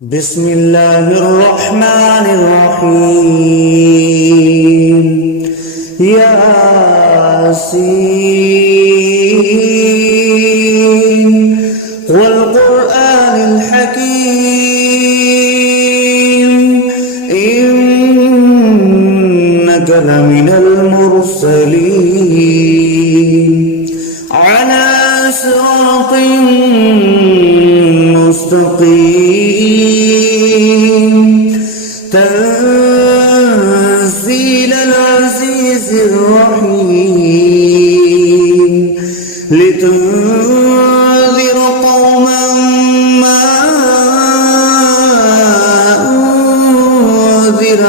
بسم الله الرحمن الرحيم ياسين والقرآن الحكيم إنك لمن المرسلين على صراط مستقيم تنزيل العزيز الرحيم لتنذر قوما ما أنذر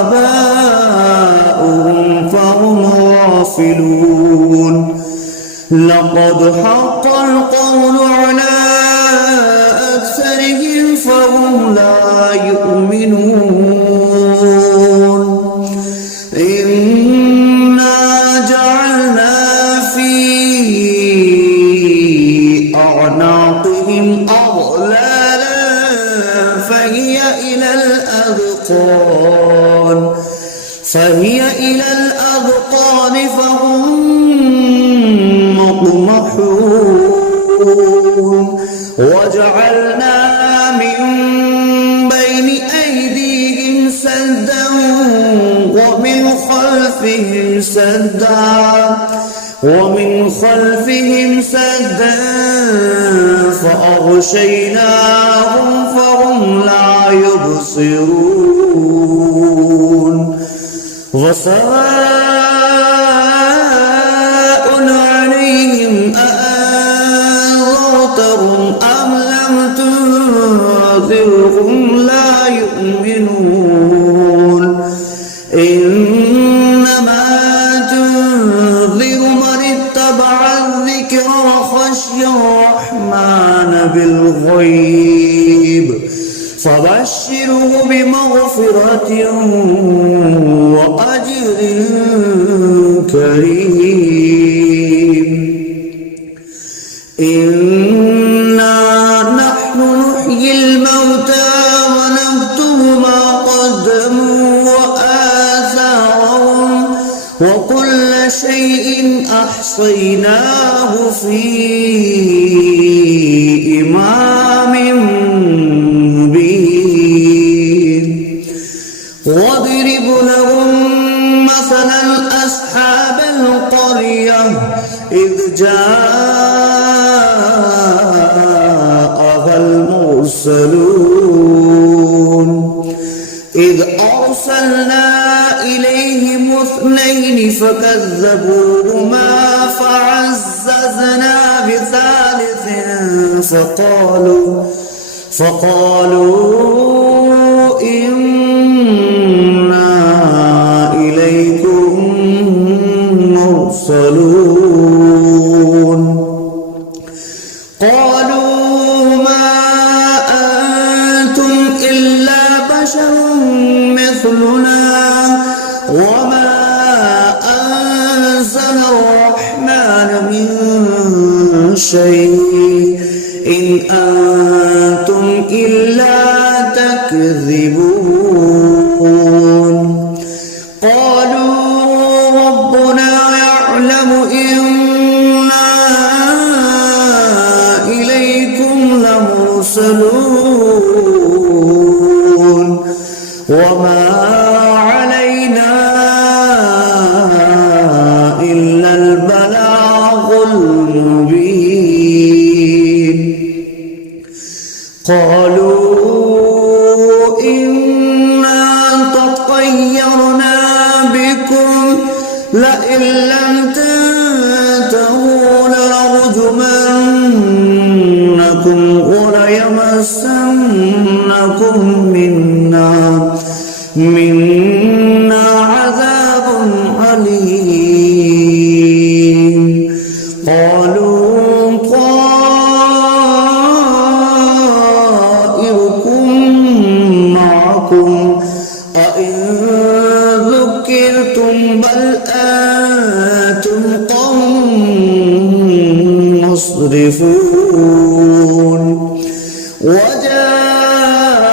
آباؤهم فهم غافلون لقد حق القول على أكثرهم فهم لا يؤمنون إنا جعلنا في أعناقهم أغلالا فهي إلى الأذقان فهم مقمحون وجعلنا من بين أيديهم سدا ومن خلفهم سدا فأغشيناهم فهم لا يبصرون وسواء عليهم أأنذرتهم أم لم تنذرهم لا يؤمنون إنما تنذر من اتبع الذكر وخشي الرحمن بالغيب فبشره بمغفرة وأجر كريم إنا نحن نحيي الموتى ونكتب ما قدموا وآثارهم وكل شيء أحصيناه في إمام مبين واضرب لهم مثلا أصحاب القرية إذ جاءها المرسلون إذ أرسلنا إليهم اثنين فكذبوهما فعززنا بثالث فقالوا إنا إليكم مرسلون قالوا ما أنتم إلا بشر مثلنا وما أنزل الرحمن من شيء إن أنتم إلا تكذبون قالوا ربنا يعلم إنا إليكم لمرسلون وما علينا إلا البلاغ المبين قالوا إنا تطيرنا بكم لئن لم تنتهوا لنرجمنكم وليمسنكم منا عذاب أليم قالوا طائركم معكم أئن ذكرتم بل أنتم قوم مسرفون وجاء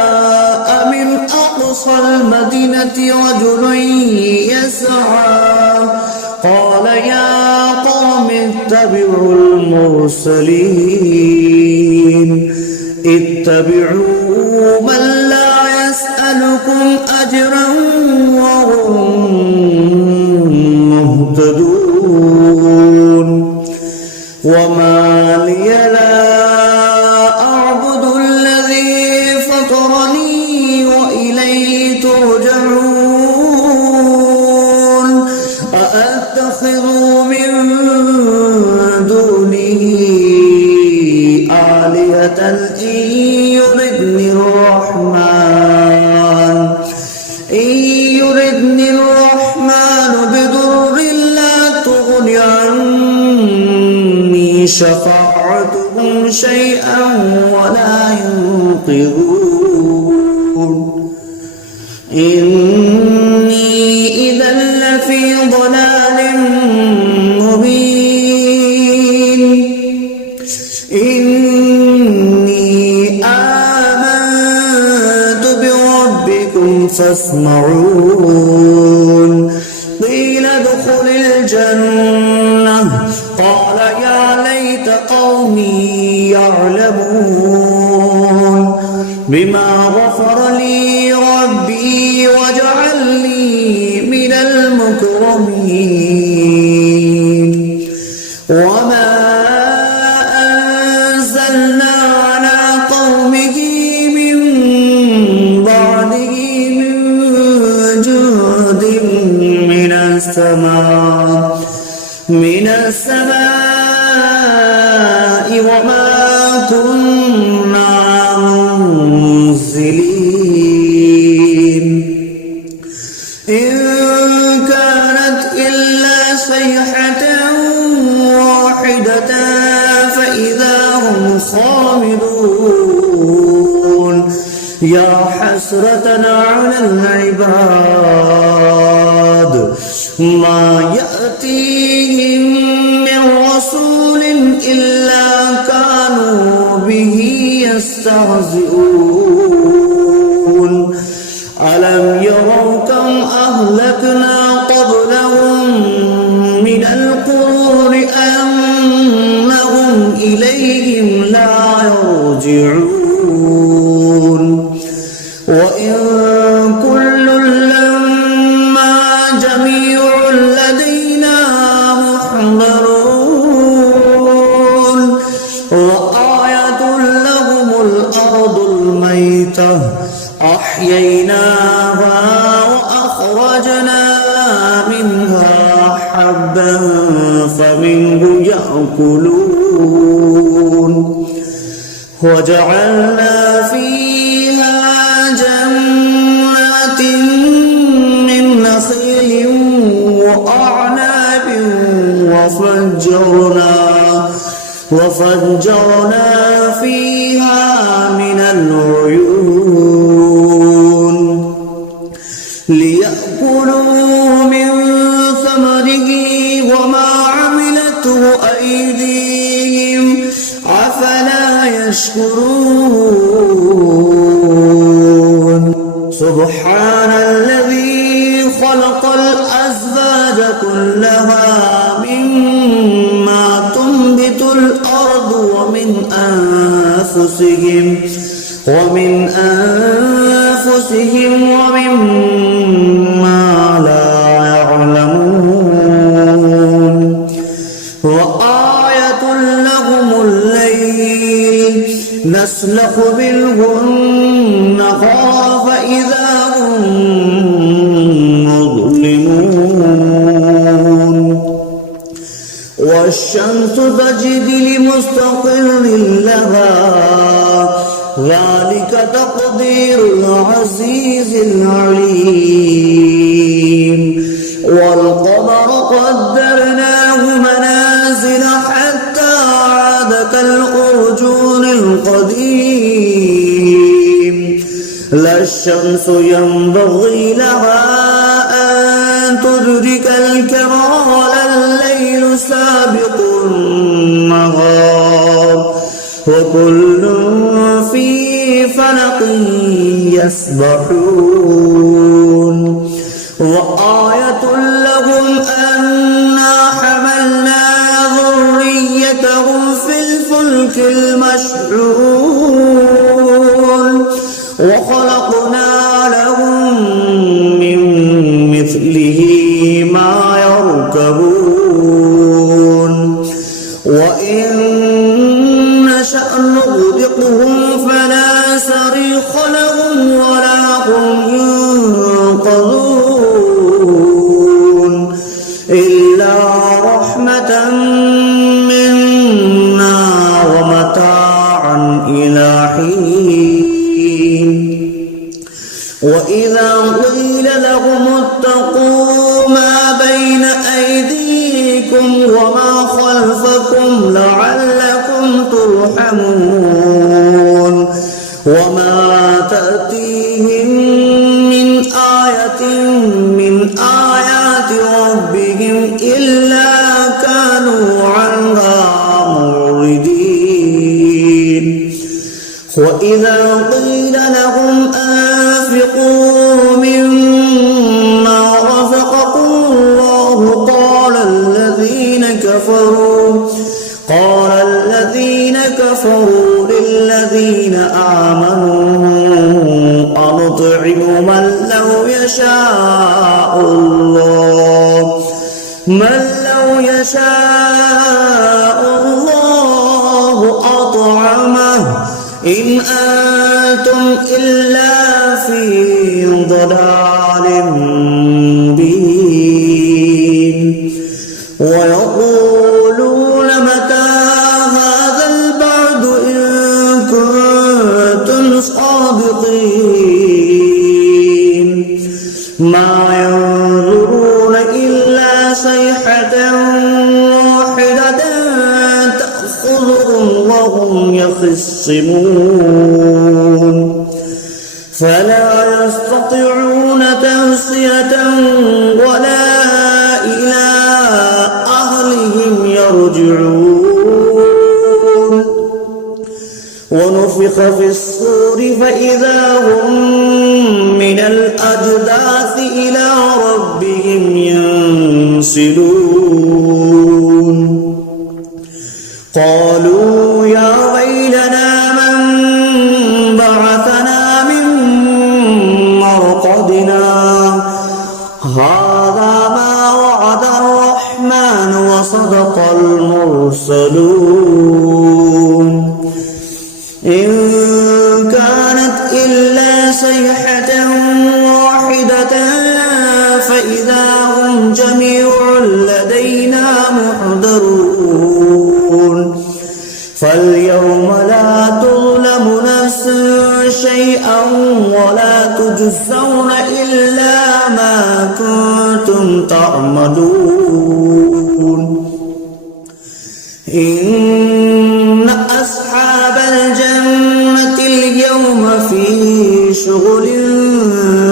أقصى المدينة رجل يسعى قال يا قوم اتبعوا المرسلين اتبعوا من لا يسألكم أجرا وهم مهتدون وما لي لا أعبد الذي فطرني وإليه ترجعون أأتخذ من دونه آلهة إن يردني الرحمن بضر لا تغن عني شفاعتهم شيئا ولا ينقذون إني إذا لفي ضلال مبين إني آمنت بربكم فاسمعون قيل ادخل الجنة قال يا ليت قومي يعلمون بما غفر لي ربي وجعلني من المكرمين وما أنزلنا على قومه من بعده من جند من السماء وما كنا منزلين إن كانت إلا صيحة واحدة فإذا هم خامدون يا حسرة على العباد ما يأتيهم من رسول إلا كانوا به يستهزئون ألم يروا كم أهلكنا قبلهم من القرون أنهم إليهم لا يرجعون وإن كل لما جميع لدينا محضرون وآية لهم الأرض الميتة أحييناها وأخرجنا منها حبا فمنه يأكلون وجعلنا فيها جنات من نخيل وأعناب وفجرنا فيها من العيون ليأكلوا من ثمره وما عملته أيديهم أفلا يشكرون سبحان الذي خلق الأزواج كلها مما تنبت الأرض ومن أنفسهم ومما لا يعلمون وآية لهم الليل نسلخ منه النهار فإذا هم مظلمون والشمس تجري لمستقر لها ذلك تقدير العزيز العليم والقمر قدرناه منازل حتى عاد كالأرجون القديم لا الشمس ينبغي لها أن تدرك الكمال الليل سابق النهار وكل في فلق يسبحون وآية لهم أنا حملنا ذريتهم في الفلك المشحون وخلقنا لهم من مثله ما يركبون وإن نشأ نغرقهم فلا صريخ لهم ولا هم ينقذون إلا رحمة منا ومتاعا إلى حين وإذا قيل لهم اتقوا ما بين أيديكم وما خلفكم لعلكم ترحمون وما تأتيهم من آية من آيات ربهم إلا كانوا عنها معرضين وإذا قيل لهم أنفقوا مما رزقكم الله قال الذين كفروا للذين آمنوا أنطعم من لو يشاء الله أطعمه إن أنتم إلا في ضلال مبين ويقولون متى هذا البعد إن كنتم صادقين ما ينظرون إلا صيحة واحدة تأخذهم وهم يخصمون فلا يستطيعون توصية ولا إلى أهلهم يرجعون ونفخ في الصور فإذا هم من الأجداث إلى ربهم ينسلون قالوا يا ويلنا من بعثنا من مرقدنا هذا ما وعد الرحمن وصدق المرسلون إن كانت إلا صيحة واحدة فإذا هم جميع لدينا محضرون فاليوم لا تظلم نفس شيئا ولا تجزون إلا ما كنتم تعملون إن أصحاب الجنة اليوم في شغل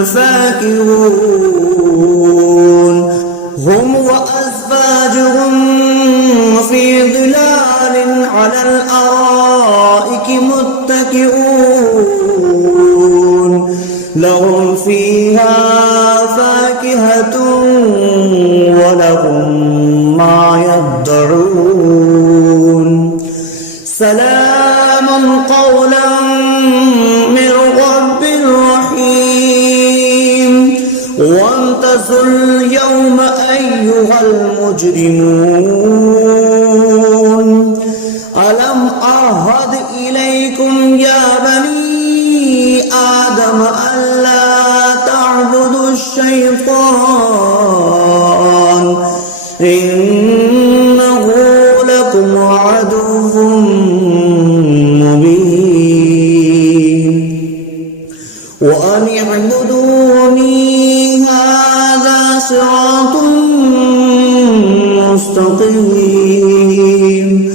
فاكهون هم وأزواجهم في ظلال على الأرائك متكئون لهم فيها فاكهة ولهم ما يدعون سلام قولا من رب رحيم وامتازوا اليوم أيها المجرمون ألم أعهد إليكم يا بني آدم ألا تعبدوا الشيطان إنه لكم عدو مبين وأن اعبدوني هذا صراط مستقيم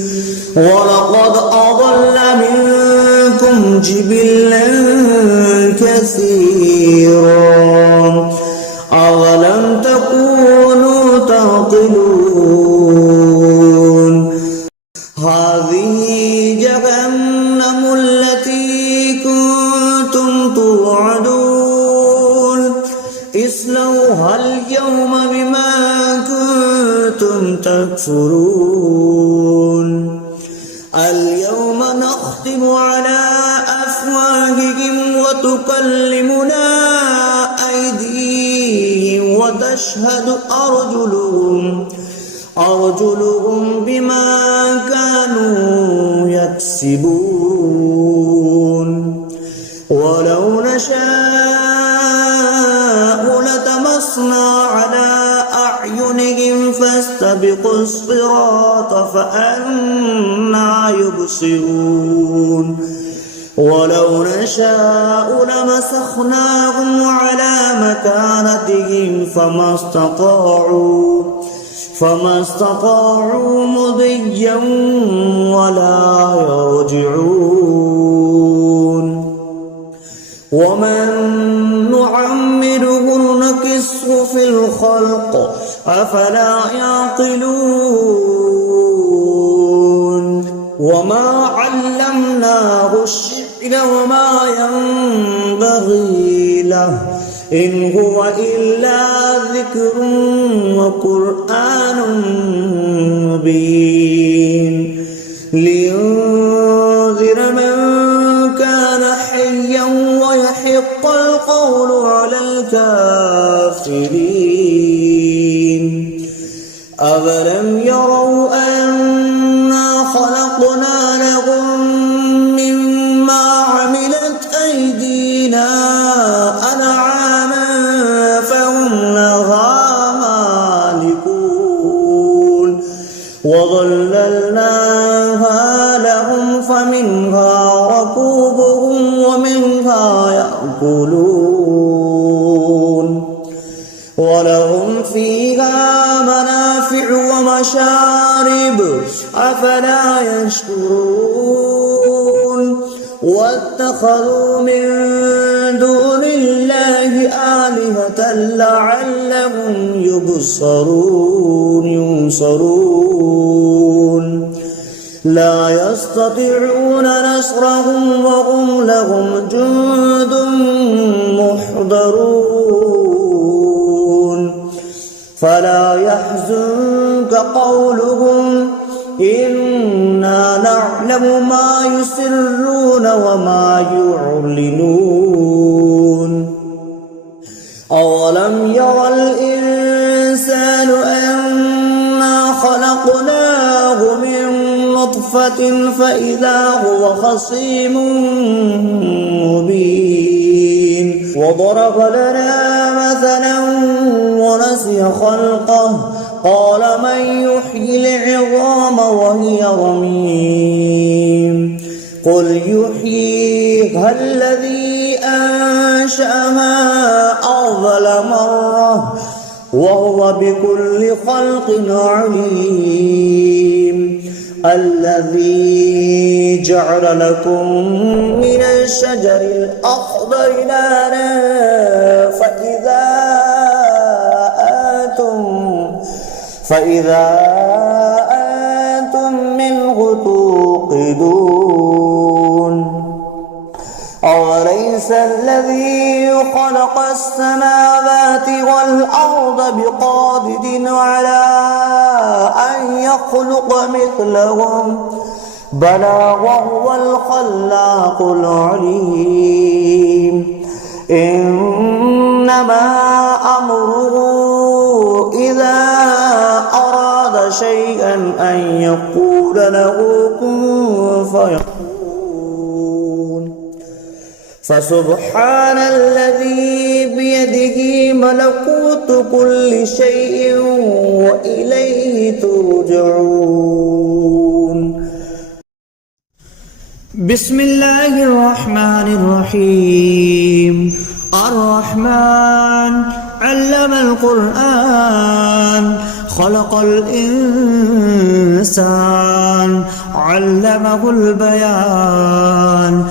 ولقد أضل منكم جبلا كثيرا أولم تكونوا تعقلون هذه جهنم التي كنتم توعدون تكفرون اليوم نختم على أفواههم وتكلمنا أيديهم وتشهد أرجلهم بما كانوا يكسبون ولو نشاء لطمسنا على أعينهم فاستبقوا الصراط فأنى يبصرون ولو نشاء لمسخناهم على مكانتهم فما استطاعوا مضيا ولا يرجعون ومن نعمره نكسه في الخلق أفلا يعقلون وما علمناه الشعر وما ينبغي له إن هو إلا ذكر وقرآن مبين لينذر من كان حيا ويحق القول على الكافرين أولم يروا أنا خلقنا لهم مما عملت أيدينا أنعاما فهم لها مالكون وظللناها لهم فمنها ركوبهم ومنها يأكلون ولهم فيها منافع ومشارب أفلا يشكرون واتخذوا من دون الله آلهة لعلهم ينصرون لا يستطيعون نصرهم وهم لهم جند محضرون فلا يحزنك قولهم إنا نعلم ما يسرون وما يعلنون أولم يرى الإنسان أنا خلقناه من نطفة فإذا هو خصيم مبين وضرب لنا مثلا ونسي خلقه قال من يحيي العظام وهي رميم قل يحييها الذي أنشأها أول مرة وهو بكل خلق عليم الذي جعل لكم من الشجر الأخضر نارا فإذا أنتم منه توقدون أوليس الذي خلق السماوات والأرض بقادر على أن يخلق مثلهم بلى وهو الخلاق العليم إنما أمره إذا أراد شيئا أن يقول له كن فيكون فسبحان الذي بيده ملكوت كل شيء وإليه ترجعون بسم الله الرحمن الرحيم الرحمن علم القرآن خلق الإنسان علمه البيان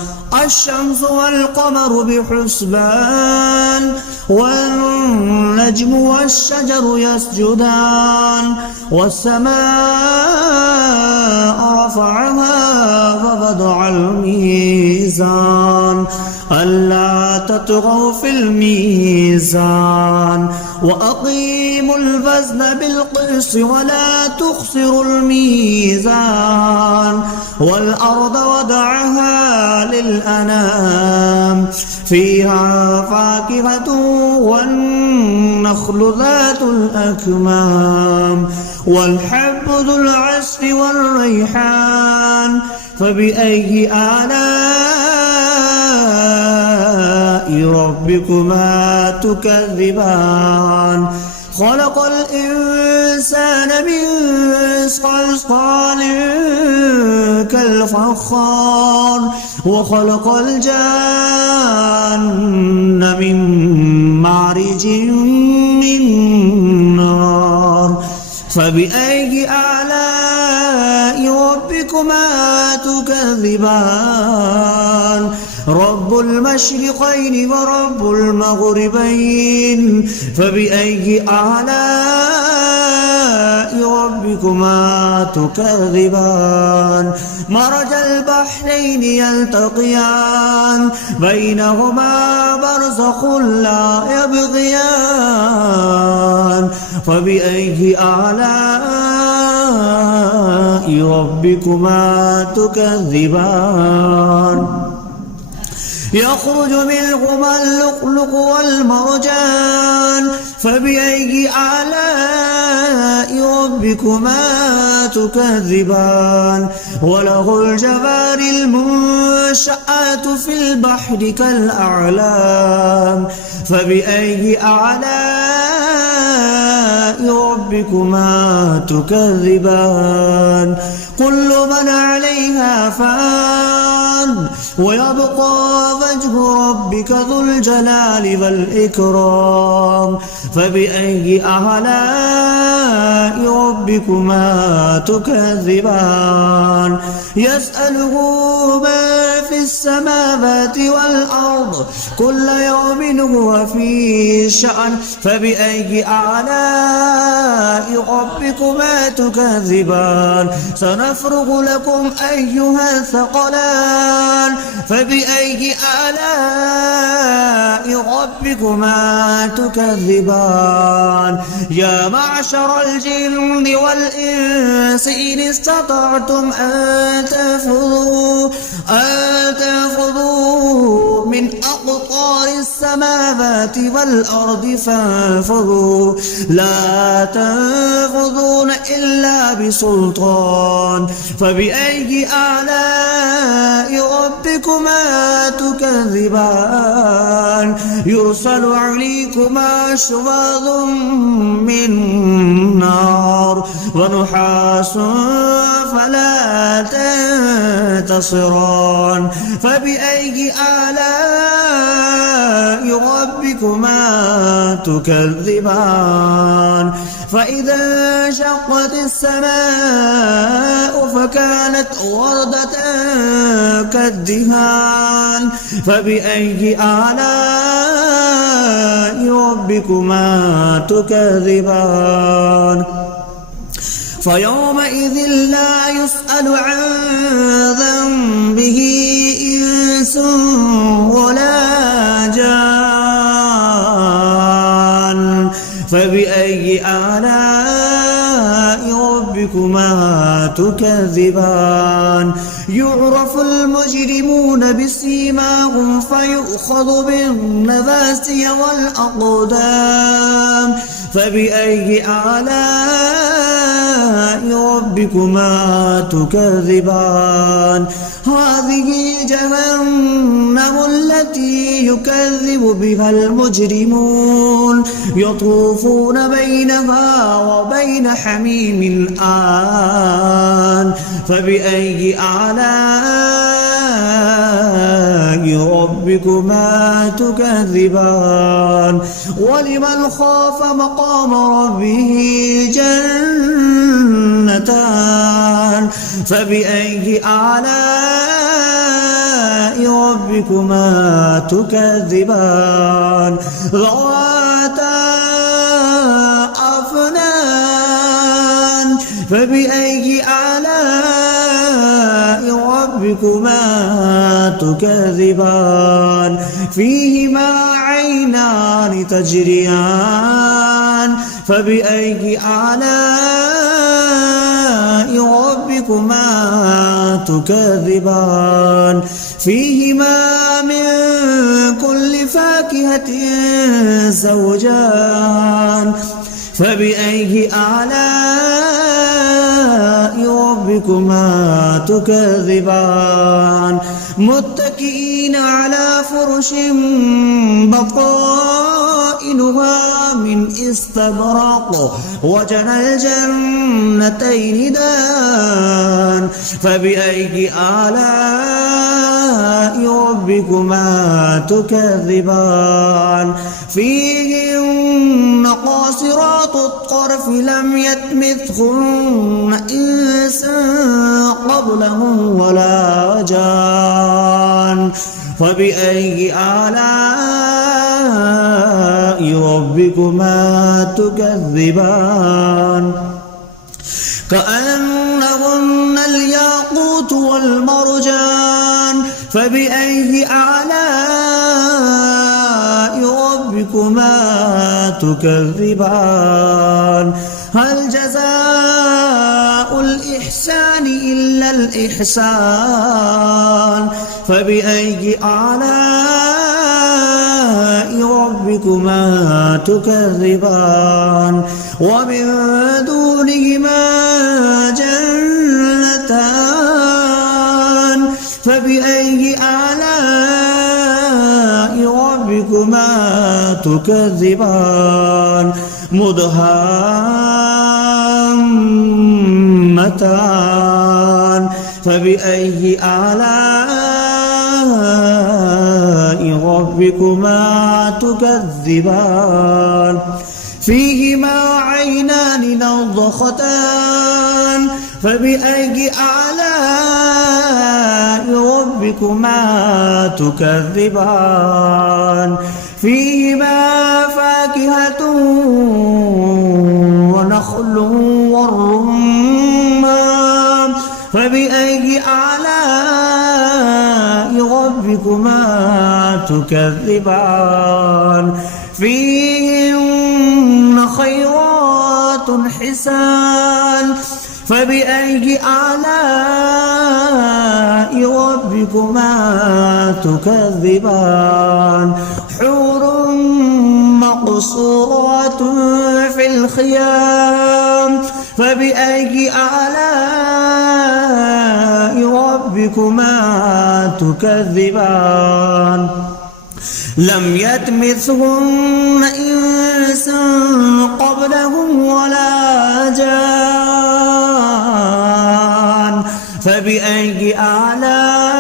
الشمس والقمر بحسبان والنجم والشجر يسجدان والسماء رفعها فوضع الميزان ألا تطغوا في الميزان وأقيموا الوزن بالقسط ولا تخسروا الميزان والأرض وضعها للأنام فيها فاكهة والنخل ذات الأكمام والحب ذو العصف والريحان فبأي آلاء ربكما تكذبان خلق الإنسان من صلصال كالفخار وخلق الجان من مارج من نار فبأي آلاء ربكما تكذبان رب المشرقين ورب المغربين فبأي آلاء ربكما تكذبان مرج البحرين يلتقيان بينهما برزخ لا يبغيان فبأي آلاء ربكما تكذبان يخرج منهما اللؤلؤ والمرجان فبأي آلاء ربكما تكذبان وله الجوار المنشآت في البحر كالأعلام فبأي آلاء ربكما تكذبان كل من عليها فان ويبقى وجه ربك ذو الجلال والإكرام فبأي آلاء ربكما تكذبان يسأله ما في السماوات والأرض كل يوم هو في شأن فبأي آلاء ربكما تكذبان سنفرغ لكم أيها الثقلان فبأي آلاء ربكما تكذبان يا معشر الجن والإنس إن استطعتم أن تنفذوا من أقطار السماوات والأرض فانفذوا لا تنفذون إلا بسلطان فبأي آلاء ربكما تكذبان يرسل عليكما شواظ من نار ونحاس فلا تنتصران فبأي آلاء ربكما تكذبان فإذا انشقت السماء فكانت وردة كالدهان فبأي آلاء ربكما تكذبان فيومئذ لا يسأل عن ذنبه إنس ولا جان فبأي آلاء ربكما تكذبان يعرف المجرمون بسيماهم فيؤخذ بالنواسي والأقدام فبأي آلاء ربكما تكذبان هذه جهنم التي يكذب بها المجرمون يطوفون بينها وبين حميم آن فبأي آلاء ربكما تكذبان ولمن خاف مقام ربه جنتان فبأي آلاء ربكما تكذبان ذواتا أفنان فبأي آلاء ربكما تكذبان فيهما عينان تجريان فبأي آلاء ربكما تكذبان فيهما من كل فاكهة زوجان فبأي آلاء ربكما تكذبان متكئين على فرش بطائنها من استبرق وجنى الجنتين دان فبأي آلاء ربكما تكذبان فيهن قاصرات الطرف لم يطمثهن إنس قبلهم ولا جان فبأي آلاء ربكما تكذبان كأنهن الياقوت والمرجان فبأي آلاء ربكما تكذبان هل جزاء الإحسان إلا الإحسان فبأي آلاء ربكما تكذبان ومن دونهما جنتان فبأي آلاء ربكما تكذبان مدهامتان فبأي آلاء ربكما تكذبان فيهما عينان نضختان فبأي آلاء ربكما تكذبان فيهما فاكهة ونخل والرمان فبأي آلاء ربكما تكذبان فيهن خيرات حسان فبأي آلاء ربكما تكذبان حور مقصورات في الخيام فبأي آلاء ربكما تكذبان لم يطمثهن إنس قبلهم ولا جان فبأي آلاء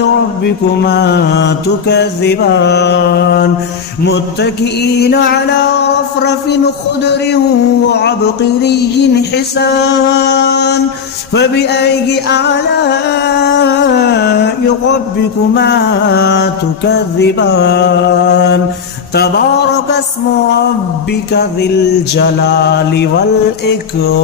ربكما تكذبان متكئين على رفرف خضر وعبقري حسان فبأي آلاء ربكما تكذبان تبارك اسم ربك ذي الجلال والإكرام.